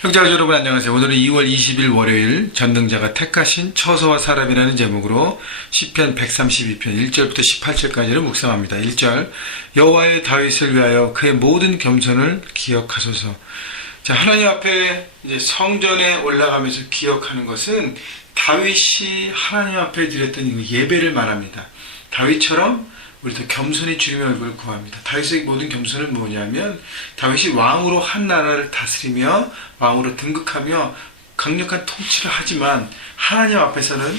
형제가 여러분 안녕하세요. 오늘은 2월 20일 월요일 전능자가 택하신 처소와 사람이라는 제목으로 시편 132편 1절부터 18절까지를 묵상합니다. 1절 여호와의 다윗을 위하여 그의 모든 겸손을 기억하소서. 자, 하나님 앞에 이제 성전에 올라가면서 기억하는 것은 다윗이 하나님 앞에 드렸던 이 예배를 말합니다. 다윗처럼 우리도 겸손히 주님의 얼굴을 구합니다. 다윗의 모든 겸손은 뭐냐면 다윗이 왕으로 한 나라를 다스리며 왕으로 등극하며 강력한 통치를 하지만 하나님 앞에서는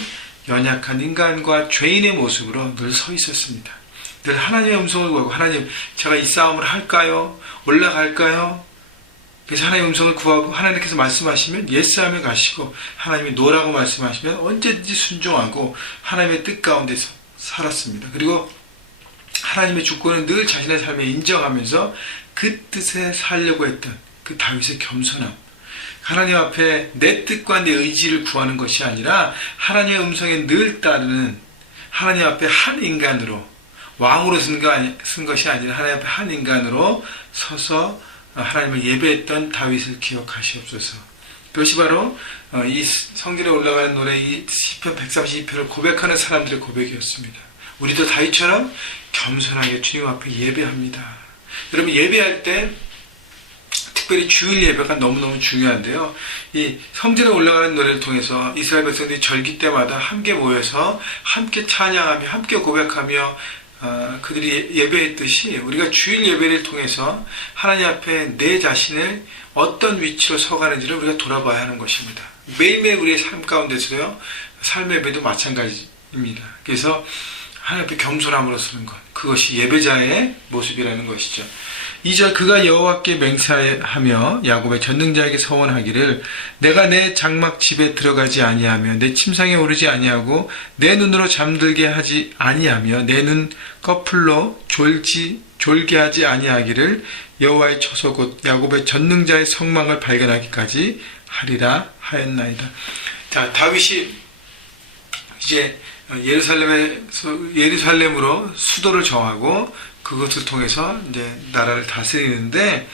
연약한 인간과 죄인의 모습으로 늘 서 있었습니다. 늘 하나님의 음성을 구하고 하나님 제가 이 싸움을 할까요? 올라갈까요? 그래서 하나님의 음성을 구하고 하나님께서 말씀하시면 예스하며 가시고 하나님이 노라고 말씀하시면 언제든지 순종하고 하나님의 뜻 가운데서 살았습니다. 그리고 하나님의 주권은 늘 자신의 삶에 인정하면서 그 뜻에 살려고 했던 그 다윗의 겸손함, 하나님 앞에 내 뜻과 내 의지를 구하는 것이 아니라 하나님의 음성에 늘 따르는 하나님 앞에 한 인간으로 왕으로 쓴 것이 아니라 하나님 앞에 한 인간으로 서서 하나님을 예배했던 다윗을 기억하시옵소서. 그것이 바로 이 성전에 올라가는 노래 이 시편 132편을 고백하는 사람들의 고백이었습니다. 우리도 다윗처럼 겸손하게 주님 앞에 예배합니다. 여러분 예배할 때 특별히 주일 예배가 너무너무 중요한데요. 이 성전에 올라가는 노래를 통해서 이스라엘 백성들이 절기 때마다 함께 모여서 함께 찬양하며 함께 고백하며 그들이 예배했듯이 우리가 주일 예배를 통해서 하나님 앞에 내 자신을 어떤 위치로 서가는지를 우리가 돌아봐야 하는 것입니다. 매일매일 우리의 삶 가운데서요. 삶의 예배도 마찬가지입니다. 그래서 하나님 앞에 겸손함으로 서는 것, 그것이 예배자의 모습이라는 것이죠. 2절 그가 여호와께 맹세하며 야곱의 전능자에게 서원하기를 내가 내 장막 집에 들어가지 아니하며 내 침상에 오르지 아니하고 내 눈으로 잠들게 하지 아니하며 내 눈 꺼풀로 졸게 하지 아니하기를 여호와의 처소 곧 야곱의 전능자의 성망을 발견하기까지 하리라 하였나이다. 자, 다윗이 이제 예루살렘으로 수도를 정하고 그것을 통해서 이제 나라를 다스리는데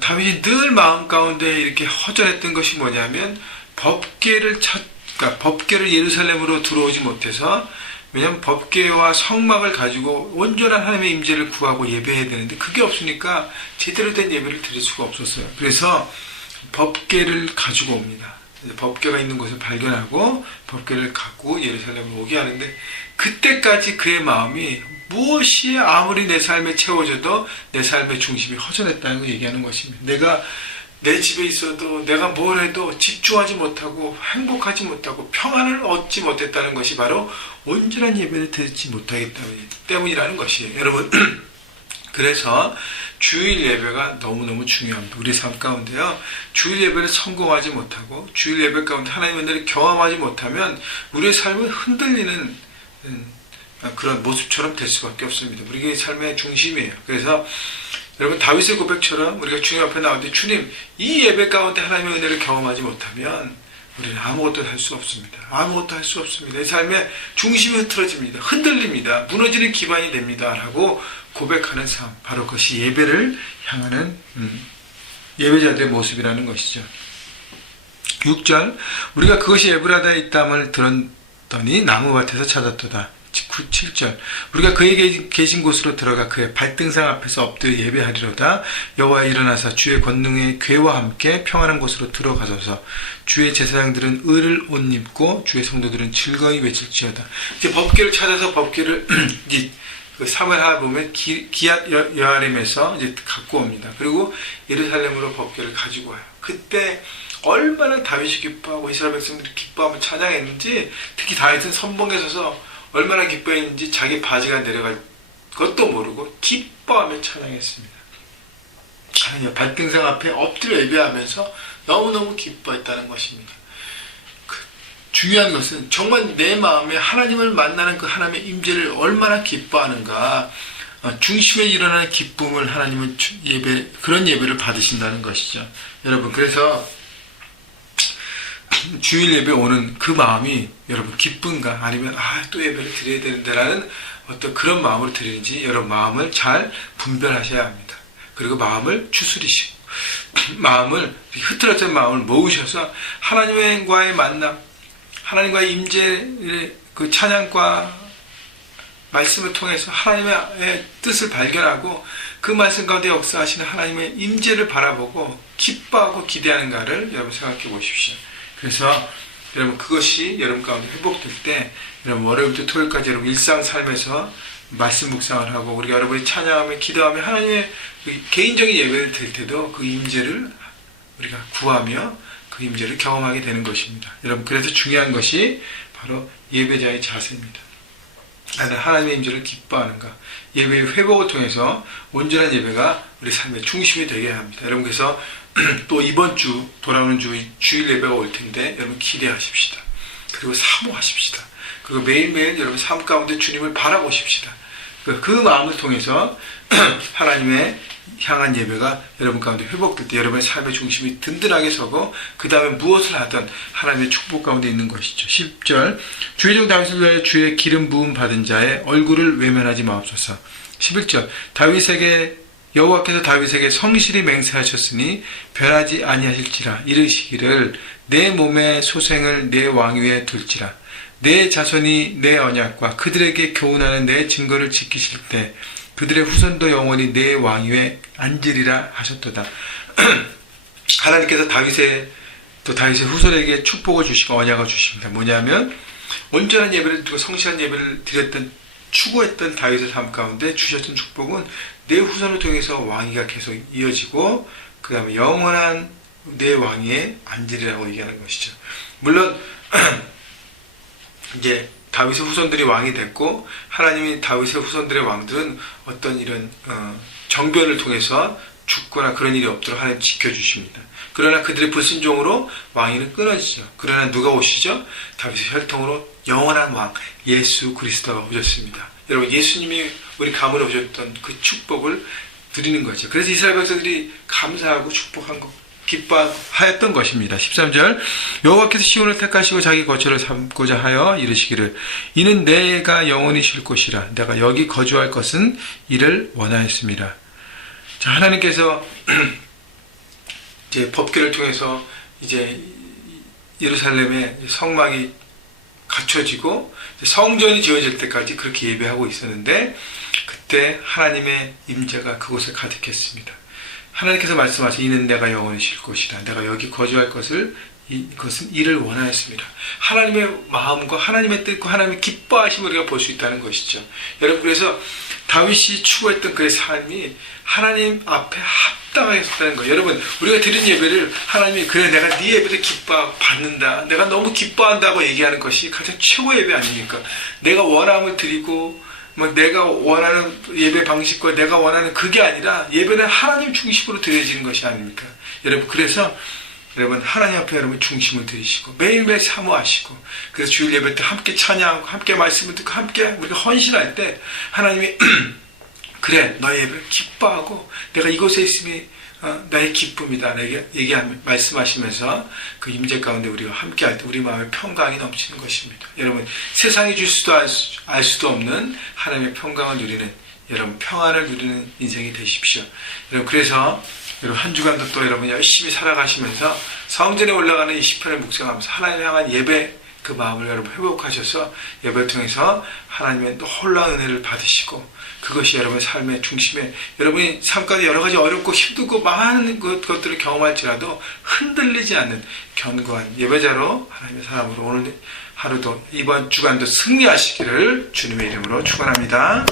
다윗이 늘 마음 가운데 이렇게 허전했던 것이 뭐냐면 법궤를 예루살렘으로 들어오지 못해서 왜냐하면 법궤와 성막을 가지고 온전한 하나님의 임재를 구하고 예배해야 되는데 그게 없으니까 제대로 된 예배를 드릴 수가 없었어요. 그래서 법궤를 가지고 옵니다. 법궤가 있는 곳을 발견하고 법궤를 갖고 예루살렘으로 오게 하는데 그때까지 그의 마음이 무엇이 아무리 내 삶에 채워져도 내 삶의 중심이 허전했다는 걸 얘기하는 것입니다. 내가 내 집에 있어도 내가 뭘 해도 집중하지 못하고 행복하지 못하고 평안을 얻지 못했다는 것이 바로 온전한 예배를 드리지 못하기 때문이라는 것이에요. 여러분 그래서 주일 예배가 너무너무 중요합니다. 우리 삶 가운데요. 주일 예배를 성공하지 못하고 주일 예배 가운데 하나님의 은혜를 경험하지 못하면 우리의 삶은 흔들리는 그런 모습처럼 될 수밖에 없습니다. 우리의 삶의 중심이에요. 그래서 여러분 다윗의 고백처럼 우리가 주님 앞에 나올 때 주님 이 예배 가운데 하나님의 은혜를 경험하지 못하면 우리는 아무것도 할 수 없습니다. 아무것도 할 수 없습니다. 내 삶의 중심이 흐트러집니다. 흔들립니다. 무너지는 기반이 됩니다. 라고 고백하는 삶, 바로 그것이 예배를 향하는 예배자들의 모습이라는 것이죠. 6절 우리가 그것이 에브라다에 있다함을 들었더니 나무밭에서 찾았도다. 7절 우리가 그에게 계신 곳으로 들어가 그의 발등상 앞에서 엎드려 예배하리로다. 여호와 일어나사 주의 권능의 궤와 함께 평안한 곳으로 들어가소서. 주의 제사장들은 의를 옷 입고 주의 성도들은 즐거이 외칠지어다. 이제 법궤를 찾아서 법궤를 그 사무엘하 보면 기앗 여아림에서 이제 갖고 옵니다. 그리고 예루살렘으로 법궤를 가지고 와요. 그때 얼마나 다윗이 기뻐하고 이스라엘 백성들이 기뻐하며 찬양했는지, 특히 다윗은 선봉에 서서 얼마나 기뻐했는지 자기 바지가 내려갈 것도 모르고 기뻐하며 찬양했습니다. 하나님 발등상 앞에 엎드려 예배하면서 너무너무 기뻐했다는 것입니다. 중요한 것은 정말 내 마음에 하나님을 만나는 그 하나님의 임재를 얼마나 기뻐하는가, 중심에 일어나는 기쁨을 하나님은 그런 예배를 받으신다는 것이죠. 여러분, 그래서 주일 예배 오는 그 마음이 여러분 기쁜가, 아니면 또 예배를 드려야 되는데라는 어떤 그런 마음으로 드리는지 여러분 마음을 잘 분별하셔야 합니다. 그리고 마음을 추스리시고 마음을, 흐트러진 마음을 모으셔서 하나님과의 만남, 하나님과의 임재의 그 찬양과 말씀을 통해서 하나님의 뜻을 발견하고 그 말씀 가운데 역사하시는 하나님의 임재를 바라보고 기뻐하고 기대하는가를 여러분 생각해 보십시오. 그래서 여러분 그것이 여러분 가운데 회복될 때 여러분 월요일부터 토요일까지 여러분 일상 삶에서 말씀 묵상을 하고 우리가 여러분이 찬양하며 기도하며 하나님의 개인적인 예배를 드릴 때도 그 임재를 우리가 구하며 그 임재를 경험하게 되는 것입니다. 여러분 그래서 중요한 것이 바로 예배자의 자세입니다. 나는 하나님의 임재를 기뻐하는가. 예배의 회복을 통해서 온전한 예배가 우리 삶의 중심이 되게 합니다. 여러분 그래서 또 이번 주 돌아오는 주일 예배가 올 텐데 여러분 기대하십시다. 그리고 사모하십시다. 그리고 매일매일 여러분 삶 가운데 주님을 바라보십시다. 그 마음을 통해서 하나님의 향한 예배가 여러분 가운데 회복될 때 여러분의 삶의 중심이 든든하게 서고 그 다음에 무엇을 하든 하나님의 축복 가운데 있는 것이죠. 10절 주의 종 다윗을 위하여 주의 기름 부음 받은 자의 얼굴을 외면하지 마옵소서. 11절 여호와께서 다윗에게 성실히 맹세하셨으니 변하지 아니하실지라. 이르시기를 내 몸의 소생을 내 왕위에 둘지라. 내 자손이 내 언약과 그들에게 교훈하는 내 증거를 지키실 때 그들의 후손도 영원히 내 왕위에 앉으리라 하셨도다. 하나님께서 다윗의 후손에게 축복을 주시고 언약을 주십니다. 뭐냐면 온전한 예배를 드리고 성실한 예배를 드렸던 추구했던 다윗의 삶 가운데 주셨던 축복은 내 후손을 통해서 왕위가 계속 이어지고 그 다음에 영원한 내 왕위에 앉으리라고 얘기하는 것이죠. 물론 이제 다윗의 후손들이 왕이 됐고 하나님이 다윗의 후손들의 왕들은 어떤 이런 정변을 통해서 죽거나 그런 일이 없도록 하나님 지켜주십니다. 그러나 그들의 불순종으로 왕위는 끊어지죠. 그러나 누가 오시죠? 다윗의 혈통으로 영원한 왕 예수 그리스도가 오셨습니다. 여러분 예수님이 우리 가문에 오셨던 그 축복을 드리는 거죠. 그래서 이스라엘 백성들이 감사하고 축복한 것 기뻐하였던 것입니다. 13절 여호와께서 시온을 택하시고 자기 거처를 삼고자 하여 이르시기를 이는 내가 영원히 쉴 곳이라. 내가 여기 거주할 것은 이를 원하였습니다. 자, 하나님께서 이제 법궤를 통해서 이제 예루살렘의 성막이 갖춰지고 성전이 지어질 때까지 그렇게 예배하고 있었는데 그때 하나님의 임재가 그곳에 가득했습니다. 하나님께서 말씀하신 이는 내가 영원히 쉴 곳이라. 내가 여기 거주할 것을 이것은 이를 원하였습니다. 하나님의 마음과 하나님의 뜻과 하나님의 기뻐하심을 우리가 볼 수 있다는 것이죠. 여러분 그래서 다윗이 추구했던 그의 삶이 하나님 앞에 합당하게 섰다는 거예요. 여러분 우리가 드린 예배를 하나님이 그래 내가 네 예배를 받는다. 내가 너무 기뻐한다고 얘기하는 것이 가장 최고의 예배 아닙니까? 내가 원함을 드리고 내가 원하는 예배 방식과 내가 원하는 그게 아니라 예배는 하나님 중심으로 드려지는 것이 아닙니까? 여러분 그래서 여러분 하나님 앞에 여러분 중심을 드리시고 매일매일 사모하시고 그래서 주일 예배 때 함께 찬양하고 함께 말씀을 듣고 함께 우리가 헌신할 때 하나님이 그래 너의 예배를 기뻐하고 내가 이곳에 있음이 나의 기쁨이다 말씀하시면서 그 임재 가운데 우리가 함께 할 때 우리 마음에 평강이 넘치는 것입니다. 여러분 세상이 줄 수도 알 수도 없는 하나님의 평강을 누리는 여러분 평안을 누리는 인생이 되십시오. 여러분 그래서 여러분 한 주간도 또 여러분 열심히 살아가시면서 성전에 올라가는 이 시편을 묵상하면서 하나님 향한 예배 그 마음을 여러분 회복하셔서 예배를 통해서 하나님의 놀라운 은혜를 받으시고 그것이 여러분의 삶의 중심에 여러분이 삶 가운데 여러 가지 어렵고 힘들고 많은 것들을 경험할지라도 흔들리지 않는 견고한 예배자로 하나님의 사람으로 오늘 하루도 이번 주간도 승리하시기를 주님의 이름으로 축원합니다.